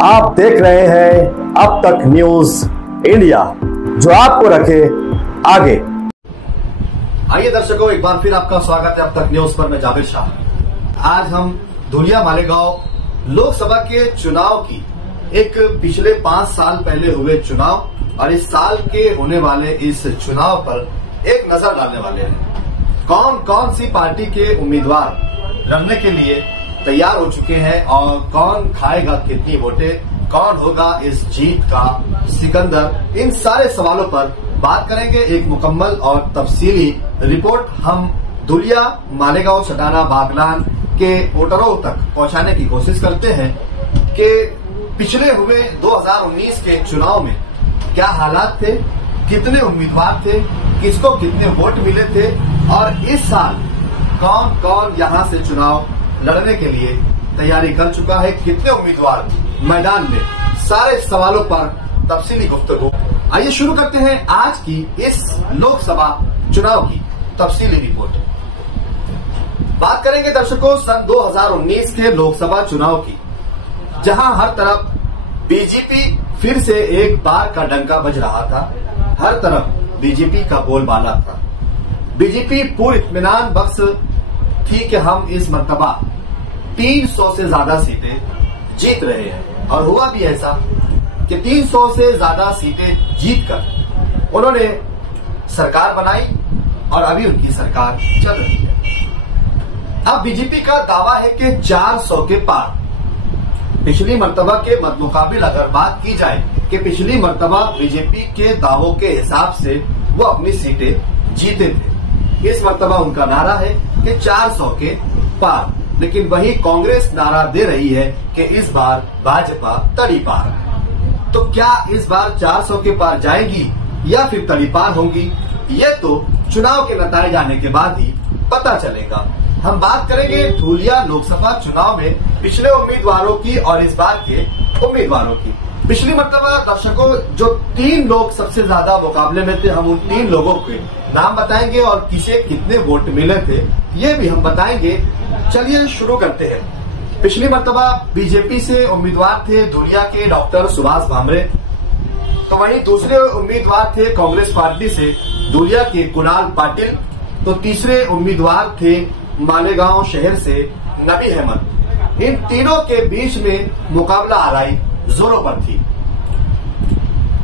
आप देख रहे हैं अब तक न्यूज इंडिया, जो आपको रखे आगे। आइए दर्शकों, एक बार फिर आपका स्वागत है अब तक न्यूज पर। मैं जावेद शाह। आज हम धुलिया मालेगांव लोकसभा के चुनाव की एक पिछले 5 साल पहले हुए चुनाव और इस साल के होने वाले इस चुनाव पर एक नजर डालने वाले हैं। कौन कौन सी पार्टी के उम्मीदवार लड़ने के लिए तैयार हो चुके हैं और कौन खाएगा कितनी वोटें, कौन होगा इस जीत का सिकंदर, इन सारे सवालों पर बात करेंगे। एक मुकम्मल और तफसीली रिपोर्ट हम धुलिया, मालेगांव, सटाना, बागलान के वोटरों तक पहुंचाने की कोशिश करते हैं कि पिछले हुए 2019 के चुनाव में क्या हालात थे, कितने उम्मीदवार थे, किसको कितने वोट मिले थे और इस साल कौन कौन यहां से चुनाव लड़ने के लिए तैयारी कर चुका है, कितने उम्मीदवार मैदान में, सारे सवालों पर तफसीली गुफ्तगू। आइए शुरू करते हैं आज की इस लोकसभा चुनाव की तफसीली रिपोर्ट। बात करेंगे दर्शकों सन 2019 के लोकसभा चुनाव की, जहां हर तरफ बीजेपी फिर से एक बार का डंका बज रहा था। हर तरफ बीजेपी का बोलबाला था। बीजेपी पूरी इत्मीनान बख्श थी कि हम इस मर्तबा 300 से ज्यादा सीटें जीत रहे हैं और हुआ भी ऐसा कि 300 से ज्यादा सीटें जीतकर उन्होंने सरकार बनाई और अभी उनकी सरकार चल रही है। अब बीजेपी का दावा है कि 400 के पार। पिछली मर्तबा के मद्मुकाबिल अगर बात की जाए कि पिछली मर्तबा बीजेपी के दावों के हिसाब से वो अपनी सीटें जीते थे। इस मर्तबा उनका नारा है कि 400 के पार, लेकिन वही कांग्रेस नारा दे रही है कि इस बार भाजपा तड़ीपार। तो क्या इस बार 400 के पार जाएगी या फिर तड़ीपार होंगी, ये तो चुनाव के नतीजे आने के बाद ही पता चलेगा। हम बात करेंगे धुलिया लोकसभा चुनाव में पिछले उम्मीदवारों की और इस बार के उम्मीदवारों की। पिछली मर्तबा दर्शकों जो 3 लोग सबसे ज्यादा मुकाबले में थे, हम उन 3 लोगों के नाम बताएंगे और किसे कितने वोट मिले थे ये भी हम बताएंगे। चलिए शुरू करते हैं। पिछली मर्तबा बीजेपी से उम्मीदवार थे धुलिया के डॉक्टर सुभाष भामरे, तो वहीं दूसरे उम्मीदवार थे कांग्रेस पार्टी से धुलिया के कुणाल पाटिल, तो तीसरे उम्मीदवार थे मालेगांव शहर से नबी अहमद। इन तीनों के बीच में मुकाबला आराई जोरों पर थी।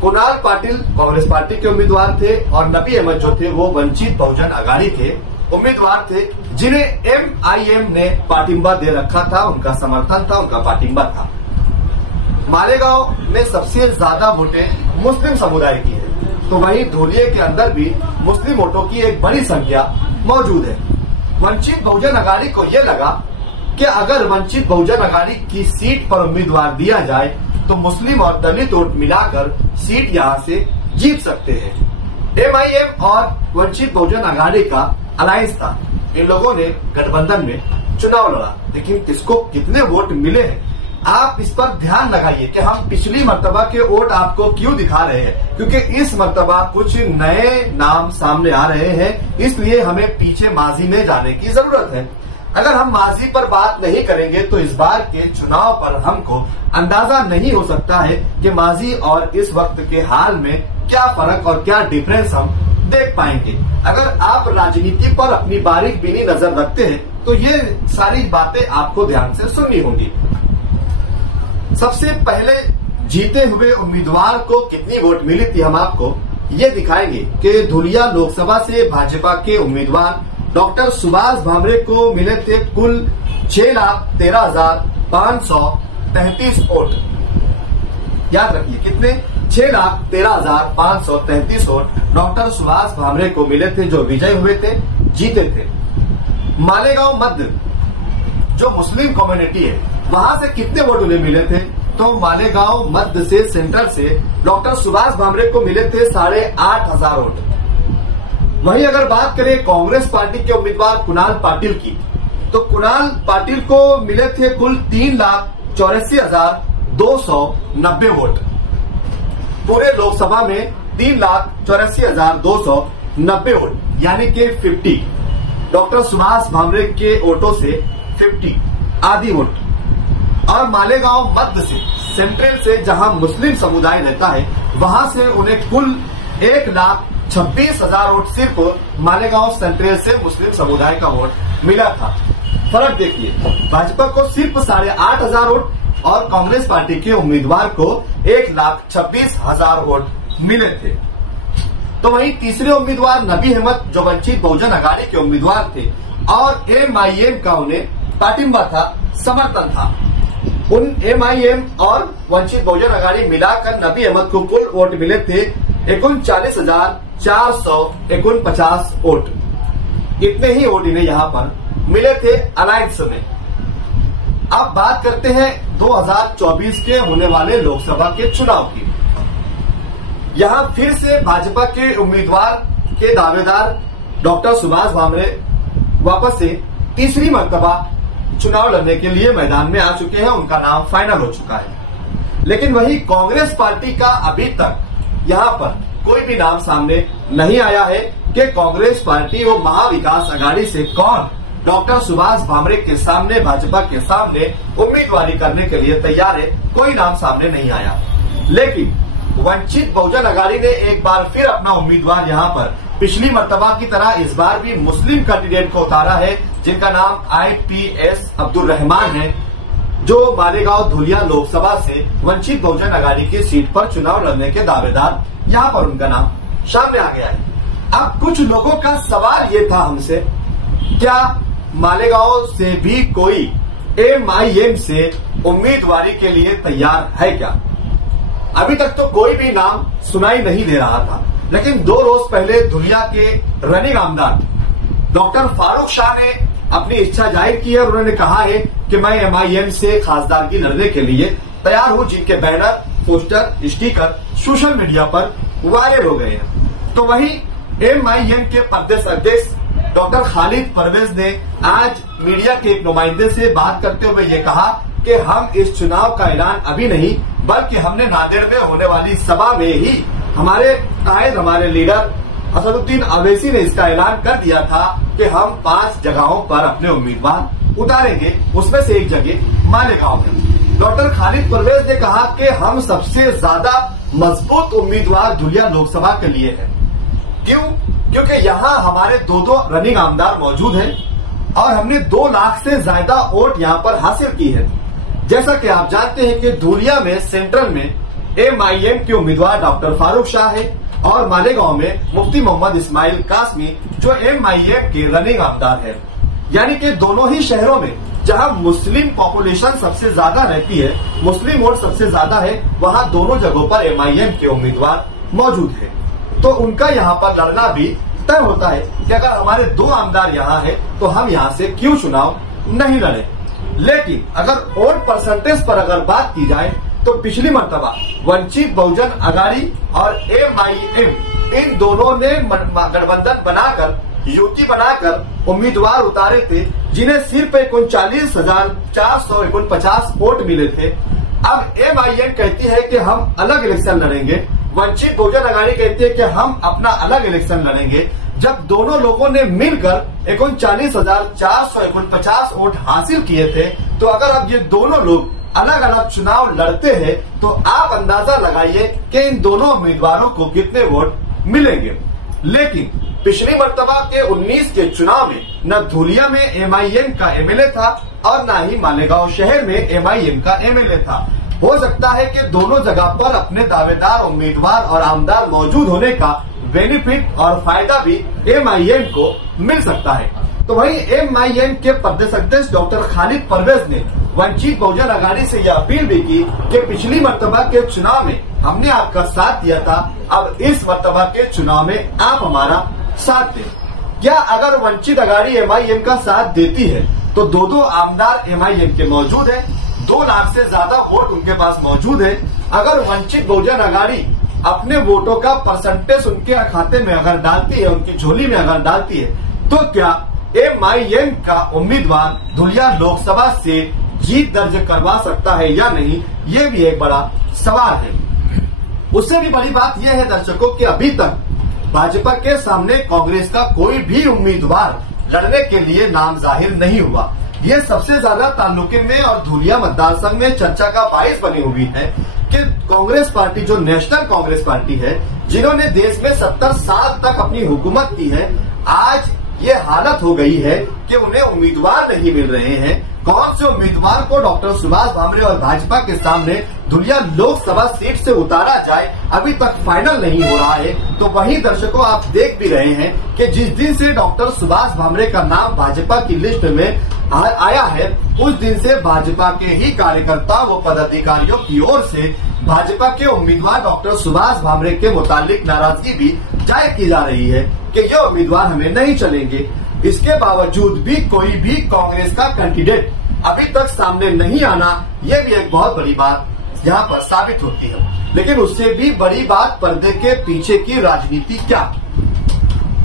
कुणाल पाटिल कांग्रेस पार्टी के उम्मीदवार थे और नबी अहमद जो थे वो वंचित बहुजन अघाड़ी के उम्मीदवार थे, जिन्हें MIM ने पाटिंबा दे रखा था, उनका समर्थन था, उनका पाटिंबा था। मालेगांव में सबसे ज्यादा वोटें मुस्लिम समुदाय की है, तो वहीं धुलिया के अंदर भी मुस्लिम वोटों की एक बड़ी संख्या मौजूद है। वंचित बहुजन अघाड़ी को यह लगा कि अगर वंचित बहुजन अघाड़ी की सीट पर उम्मीदवार दिया जाए तो मुस्लिम और दलित वोट मिलाकर सीट यहां से जीत सकते हैं। MIM और वंचित बहुजन अघाड़ी का अलायंस था। इन लोगों ने गठबंधन में चुनाव लड़ा, लेकिन किसको कितने वोट मिले हैं आप इस पर ध्यान लगाइए कि हम पिछली मर्तबा के वोट आपको क्यों दिखा रहे हैं, क्योंकि इस मर्तबा कुछ नए नाम सामने आ रहे हैं, इसलिए हमें पीछे माजी में जाने की जरूरत है। अगर हम माजी पर बात नहीं करेंगे तो इस बार के चुनाव पर हमको अंदाजा नहीं हो सकता है कि माजी और इस वक्त के हाल में क्या फर्क और क्या डिफरेंस हम देख पाएंगे। अगर आप राजनीति पर अपनी बारीक बीनी नजर रखते हैं तो ये सारी बातें आपको ध्यान से सुननी होंगी। सबसे पहले जीते हुए उम्मीदवार को कितनी वोट मिली थी हम आपको ये दिखाएंगे कि धुलिया लोकसभा से भाजपा के उम्मीदवार डॉक्टर सुभाष भामरे को मिले थे कुल 6,13,533 वोट। याद रखिए कितने, 6,13,533 वोट डॉक्टर सुभाष भामरे को मिले थे, जो विजय हुए थे, जीते थे। मालेगांव मध्य जो मुस्लिम कम्युनिटी है वहां से कितने वोट उन्हें मिले थे, तो मालेगांव मध्य से सेंटर से डॉक्टर सुभाष भामरे को मिले थे 8,500 वोट। वहीं अगर बात करें कांग्रेस पार्टी के उम्मीदवार कुणाल पाटिल की, तो कुणाल पाटिल को मिले थे कुल 3,84,290 वोट। पूरे लोकसभा में 3,84,290 वोट, यानी कि 50। डॉक्टर सुभाष भामरे के वोटों से 50 आधी वोट। और मालेगांव मध्य से सेंट्रल से जहां मुस्लिम समुदाय रहता है वहां से उन्हें कुल 1,26,000 वोट सिर्फ मालेगांव सेंट्रल से मुस्लिम समुदाय का वोट मिला था। फर्क देखिए, भाजपा को सिर्फ 8,500 वोट और कांग्रेस पार्टी के उम्मीदवार को 1,26,000 वोट मिले थे। तो वहीं तीसरे उम्मीदवार नबी अहमद जो वंचित बहुजन अघाड़ी के उम्मीदवार थे और MIM का उन्हें पार्टिंबा था, समर्थन था। उन MIM और वंचित बहुजन अघाड़ी मिलाकर नबी अहमद को कुल वोट मिले थे 39,449 वोट। इतने ही वोट इन्हें यहाँ पर मिले थे अलायंस में। अब बात करते हैं 2024 के होने वाले लोकसभा के चुनाव की। यहां फिर से भाजपा के उम्मीदवार के दावेदार डॉक्टर सुभाष भामरे वापस से तीसरी मर्तबा चुनाव लड़ने के लिए मैदान में आ चुके हैं। उनका नाम फाइनल हो चुका है। लेकिन वही कांग्रेस पार्टी का अभी तक यहां पर कोई भी नाम सामने नहीं आया है कि कांग्रेस पार्टी और महाविकास अघाड़ी से कौन डॉक्टर सुभाष भामरे के सामने, भाजपा के सामने उम्मीदवारी करने के लिए तैयार है। कोई नाम सामने नहीं आया। लेकिन वंचित बहुजन अघाड़ी ने एक बार फिर अपना उम्मीदवार यहां पर पिछली मर्तबा की तरह इस बार भी मुस्लिम कैंडिडेट को उतारा है, जिनका नाम IPS अब्दुल रहमान है, जो मालेगांव धुलिया लोकसभा से वंचित बहुजन अघाड़ी की सीट पर चुनाव लड़ने के दावेदार, यहां पर उनका नाम सामने आ गया है। अब कुछ लोगों का सवाल ये था हमसे, क्या मालेगांव से भी कोई MIM से उम्मीदवारी के लिए तैयार है क्या? अभी तक तो कोई भी नाम सुनाई नहीं दे रहा था। लेकिन 2 रोज पहले धुलिया के रनिंग आमदार डॉक्टर फारूक शाह ने अपनी इच्छा जाहिर की है और उन्होंने कहा है कि मैं MIM से खासदारगी लड़ने के लिए तैयार हूं, जिनके banner, poster, sticker social media पर वायरल हो गए हैं। तो वही MIM के प्रदेश अध्यक्ष डॉक्टर खालिद परवेज ने आज मीडिया के एक नुमाइंदे से बात करते हुए ये कहा कि हम इस चुनाव का ऐलान अभी नहीं, बल्कि हमने नांदेड़ में होने वाली सभा में ही हमारे कायद, हमारे लीडर असदुद्दीन अवैसी ने इसका ऐलान कर दिया था कि हम 5 जगहों पर अपने उम्मीदवार उतारेंगे, उसमें से एक जगह मालेगांव में। डॉक्टर खालिद परवेज ने कहा कि हम सबसे ज्यादा मजबूत उम्मीदवार धुलिया लोकसभा के लिए है। क्यों? क्योंकि यहाँ हमारे 2 रनिंग आमदार मौजूद हैं और हमने 2 लाख से ज्यादा वोट यहाँ पर हासिल की है। जैसा कि आप जानते हैं कि धुलिया में सेंट्रल में MIM के उम्मीदवार डॉक्टर फारूक शाह है और मालेगांव में मुफ्ती मोहम्मद इस्माइल कासमी जो MIM के रनिंग आमदार है। यानी कि दोनों ही शहरों में जहां मुस्लिम पॉपुलेशन सबसे ज्यादा रहती है, मुस्लिम वोट सबसे ज्यादा है, वहां दोनों जगहों पर MIM के उम्मीदवार मौजूद है। तो उनका यहाँ पर लड़ना भी तय होता है कि अगर हमारे 2 आमदार यहाँ है तो हम यहाँ से क्यों चुनाव नहीं लड़े। लेकिन अगर वोट परसेंटेज पर अगर बात की जाए तो पिछली मर्तबा वंचित बहुजन अघाड़ी और MIM इन दोनों ने गठबंधन बनाकर, युति बनाकर उम्मीदवार उतारे थे, जिन्हें सिर्फ 39,449 वोट मिले थे। अब MIM कहती है कि हम अलग इलेक्शन लड़ेंगे, वंचित बहुजन अघाड़ी कहती है कि हम अपना अलग इलेक्शन लड़ेंगे। जब दोनों लोगों ने मिलकर 39,449 वोट हासिल किए थे, तो अगर अब ये दोनों लोग अलग अलग चुनाव लड़ते हैं तो आप अंदाजा लगाइए कि इन दोनों उम्मीदवारों को कितने वोट मिलेंगे। लेकिन पिछली मर्तबा के 19 के चुनाव में न धुलिया में MIM का MLA था और न ही मालेगांव शहर में MIM का MLA था। हो सकता है कि दोनों जगह पर अपने दावेदार, उम्मीदवार और आमदार मौजूद होने का बेनिफिट और फायदा भी MIM को मिल सकता है। तो वही MIM के प्रदेश अध्यक्ष डॉक्टर खालिद परवेज ने वंचित बहुजन अघाड़ी से यह अपील भी की कि पिछली मर्तबा के चुनाव में हमने आपका साथ दिया था, अब इस मर्तबा के चुनाव में आप हमारा साथ दें। क्या अगर वंचित अघाड़ी MIM का साथ देती है तो 2 आमदार MIM के मौजूद है, 2 लाख से ज्यादा वोट उनके पास मौजूद है। अगर वंचित बहुजन अघाड़ी अपने वोटों का परसेंटेज उनके खाते में अगर डालती है, उनकी झोली में अगर डालती है, तो क्या MIM का उम्मीदवार धुलिया लोकसभा से जीत दर्ज करवा सकता है या नहीं, ये भी एक बड़ा सवाल है। उससे भी बड़ी बात यह है दर्शकों कि अभी तक भाजपा के सामने कांग्रेस का कोई भी उम्मीदवार लड़ने के लिए नाम जाहिर नहीं हुआ। ये सबसे ज्यादा ताल्लुके में और धुलिया मतदार संघ में चर्चा का बाइस बनी हुई है कि कांग्रेस पार्टी, जो नेशनल कांग्रेस पार्टी है, जिन्होंने देश में 70 साल तक अपनी हुकूमत की है, आज ये हालत हो गई है कि उन्हें उम्मीदवार नहीं मिल रहे हैं। कौन से उम्मीदवार को डॉक्टर सुभाष भामरे और भाजपा के सामने धुलिया लोकसभा सीट से उतारा जाए, अभी तक फाइनल नहीं हो रहा है। तो वही दर्शकों, आप देख भी रहे हैं कि जिस दिन से डॉक्टर सुभाष भामरे का नाम भाजपा की लिस्ट में आया है, उस दिन से भाजपा के ही कार्यकर्ता व पदाधिकारियों की ओर से भाजपा के उम्मीदवार डॉक्टर सुभाष भामरे के मुतालिक नाराजगी भी जाहिर की जा रही है कि ये उम्मीदवार हमें नहीं चलेंगे। इसके बावजूद भी कोई भी कांग्रेस का कैंडिडेट अभी तक सामने नहीं आना, ये भी एक बहुत बड़ी बात यहाँ पर साबित होती है। लेकिन उससे भी बड़ी बात, पर्दे के पीछे की राजनीति क्या?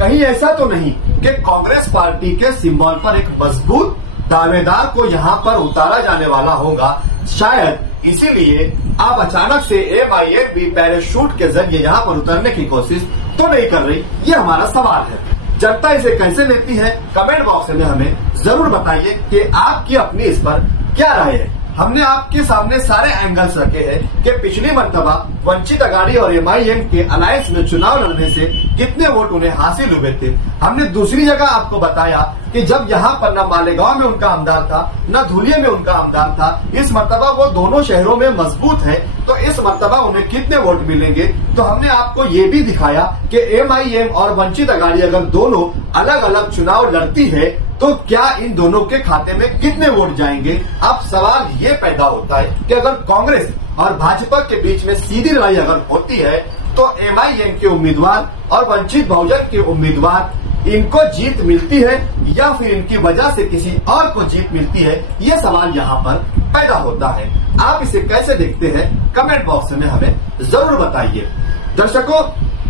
कहीं ऐसा तो नहीं कि कांग्रेस पार्टी के सिंबल पर एक मजबूत दावेदार को यहाँ पर उतारा जाने वाला होगा? शायद इसीलिए आप अचानक से MIM भी पैराशूट के जरिए यहाँ पर उतरने की कोशिश तो नहीं कर रही, ये हमारा सवाल है। जनता इसे कैसे लेती है, कमेंट बॉक्स में हमें जरूर बताइए कि आपकी अपनी इस पर क्या राय है। हमने आपके सामने सारे एंगल्स रखे हैं कि पिछली मर्तबा वंचित अघाड़ी और MIM के अलायंस में चुनाव लड़ने से कितने वोट उन्हें हासिल हुए थे। हमने दूसरी जगह आपको बताया कि जब यहाँ पर न मालेगांव में उनका आमदार था, न धुलिया में उनका आमदार था, इस मर्तबा वो दोनों शहरों में मजबूत है, तो इस मर्तबा उन्हें कितने वोट मिलेंगे। तो हमने आपको ये भी दिखाया कि MIM और वंचित अघाड़ी अगर दोनों अलग अलग चुनाव लड़ती है तो क्या इन दोनों के खाते में कितने वोट जाएंगे। अब सवाल ये पैदा होता है कि अगर कांग्रेस और भाजपा के बीच में सीधी लड़ाई अगर होती है तो MIM के उम्मीदवार और वंचित बहुजन के उम्मीदवार, इनको जीत मिलती है या फिर इनकी वजह से किसी और को जीत मिलती है, ये सवाल यहाँ पर पैदा होता है। आप इसे कैसे देखते हैं, कमेंट बॉक्स में हमें जरूर बताइए। दर्शकों,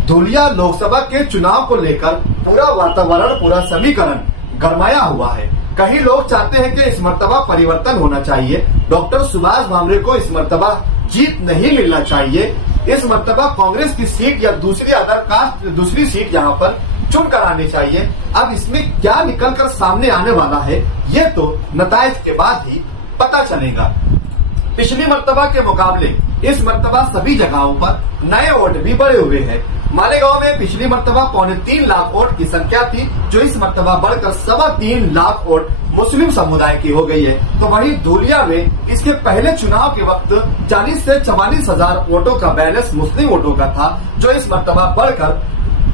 धुलिया लोकसभा के चुनाव को लेकर पूरा वातावरण, पूरा समीकरण गरमाया हुआ है। कई लोग चाहते हैं कि इस मर्तबा परिवर्तन होना चाहिए, डॉक्टर सुभाष भामरे को इस मर्तबा जीत नहीं मिलना चाहिए, इस मर्तबा कांग्रेस की सीट या दूसरी सीट यहाँ पर चुन कर आनी चाहिए। अब इसमें क्या निकलकर सामने आने वाला है, ये तो नतायज के बाद ही पता चलेगा। पिछली मर्तबा के मुकाबले इस मर्तबा सभी जगहों पर नए वोट भी बढ़े हुए हैं। मालेगांव में पिछली मर्तबा 3.25 लाख वोट की संख्या थी, जो इस मर्तबा बढ़कर 3.25 लाख वोट मुस्लिम समुदाय की हो गई है। तो वहीं धुलिया में इसके पहले चुनाव के वक्त 40 से 44 हजार वोटों का बैलेंस मुस्लिम वोटों का था, जो इस मर्तबा बढ़कर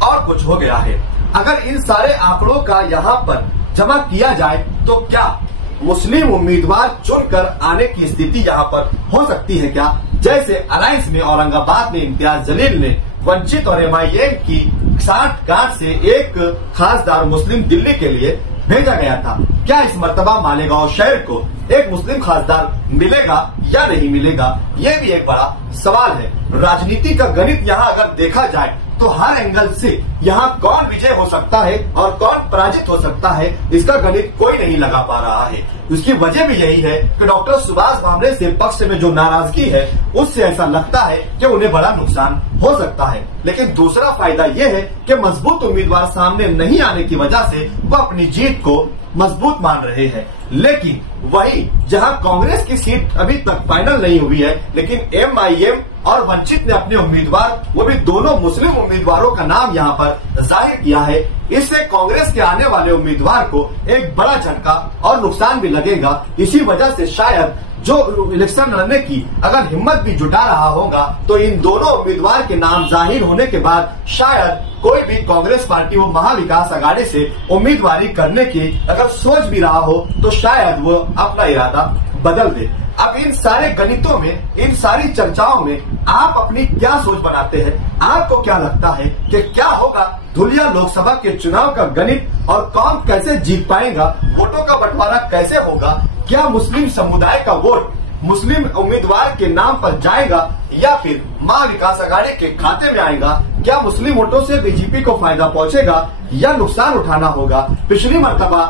और कुछ हो गया है। अगर इन सारे आंकड़ों का यहाँ पर जमा किया जाए तो क्या मुस्लिम उम्मीदवार चुनकर आने की स्थिति यहाँ पर हो सकती है क्या? जैसे अलायंस में औरंगाबाद में इम्तियाज जलील ने वंचित और MIM की साठ-गांठ से एक खासदार मुस्लिम दिल्ली के लिए भेजा गया था। क्या इस मर्तबा मालेगांव शहर को एक मुस्लिम खासदार मिलेगा या नहीं मिलेगा, ये भी एक बड़ा सवाल है। राजनीति का गणित यहाँ अगर देखा जाए तो हर एंगल से यहाँ कौन विजय हो सकता है और कौन पराजित हो सकता है, इसका गणित कोई नहीं लगा पा रहा है। उसकी वजह भी यही है कि डॉक्टर सुभाष भामरे से पक्ष में जो नाराजगी है, उससे ऐसा लगता है कि उन्हें बड़ा नुकसान हो सकता है। लेकिन दूसरा फायदा ये है कि मजबूत उम्मीदवार सामने नहीं आने की वजह से वो अपनी जीत को मजबूत मान रहे हैं। लेकिन वही जहां कांग्रेस की सीट अभी तक फाइनल नहीं हुई है, लेकिन MIM और वंचित ने अपने उम्मीदवार, वो भी दोनों मुस्लिम उम्मीदवारों का नाम यहाँ पर जाहिर किया है। इससे कांग्रेस के आने वाले उम्मीदवार को एक बड़ा झटका और नुकसान भी लगेगा। इसी वजह से शायद जो इलेक्शन लड़ने की अगर हिम्मत भी जुटा रहा होगा, तो इन दोनों उम्मीदवार के नाम जाहिर होने के बाद शायद कोई भी कांग्रेस पार्टी वो महाविकास अघाड़ी से उम्मीदवारी करने की अगर सोच भी रहा हो तो शायद वो अपना इरादा बदल दे। अब इन सारे गणितों में, इन सारी चर्चाओं में आप अपनी क्या सोच बनाते हैं? आपको क्या लगता है कि क्या होगा धुलिया लोकसभा के चुनाव का गणित और कौन कैसे जीत पाएगा? वोटों का बंटवारा कैसे होगा? क्या मुस्लिम समुदाय का वोट मुस्लिम उम्मीदवार के नाम पर जाएगा या फिर महाविकास अघाड़ी के खाते में आएगा? क्या मुस्लिम वोटों से बीजेपी को फायदा पहुंचेगा या नुकसान उठाना होगा? पिछली मर्तबा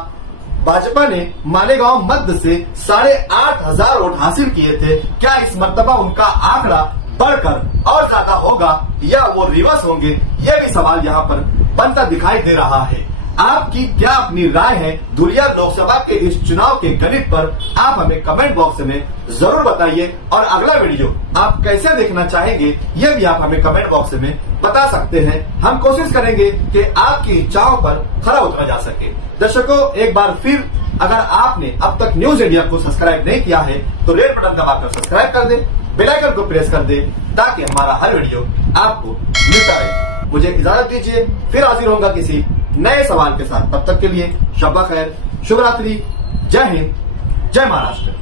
भाजपा ने मालेगांव मध्य से 8,500 वोट हासिल किए थे। क्या इस मर्तबा उनका आंकड़ा बढ़कर और ज्यादा होगा या वो रिवर्स होंगे? ये भी सवाल यहाँ पर बनता दिखाई दे रहा है। आपकी क्या अपनी राय है धुलिया लोकसभा के इस चुनाव के गणित पर, आप हमें कमेंट बॉक्स में जरूर बताइए। और अगला वीडियो आप कैसे देखना चाहेंगे ये भी आप हमें कमेंट बॉक्स में बता सकते हैं। हम कोशिश करेंगे कि आपकी इच्छाओं पर खरा उतरा जा सके। दर्शकों, एक बार फिर अगर आपने अब तक न्यूज इंडिया को सब्सक्राइब नहीं किया है तो रेड बटन दबाकर सब्सक्राइब कर दे, बेल आइकन को प्रेस कर दे ताकि हमारा हर वीडियो आपको मिलता रहे। मुझे इजाजत दीजिए, फिर हाजिर होगा किसी नए सवाल के साथ। तब तक के लिए शब्बा खैर, शुभ रात्रि, जय हिंद, जय महाराष्ट्र।